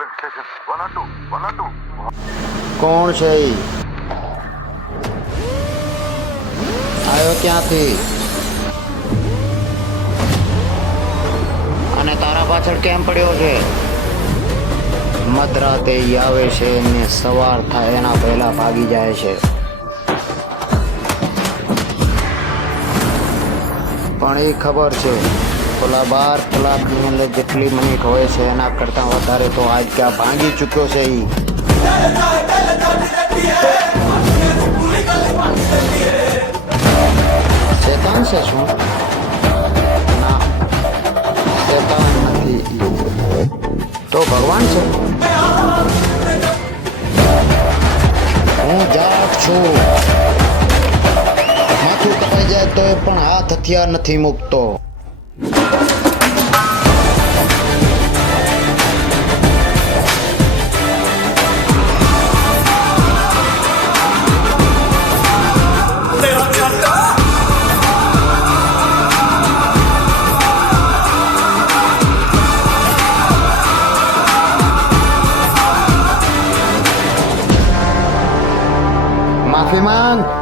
Ambulance station 102 કોણ છે ઈ? આવ્યો ક્યાંથી? અને તારા પાછળ કેમ પડ્યો છે? મધરાતે ઈ આવે છે ને સવાર થાય એના પહેલા ભાગી જાય છે. પણ એ ખબર છે પેલા 12 કલાકની અંદર જેટલી મિનિટ હોય છે એના કરતા વધારે તો આજ ક્યાં ભાંગી ચૂક્યો છે ઈ. શેતાન છે શું? ના, શેતાન નથી ઈ. તો ભગવાન છે. હું જાગ છું. માથું કપાઈ જાય તો એ પણ હાથ હથિયાર નથી મૂકતો. માફી માંગ.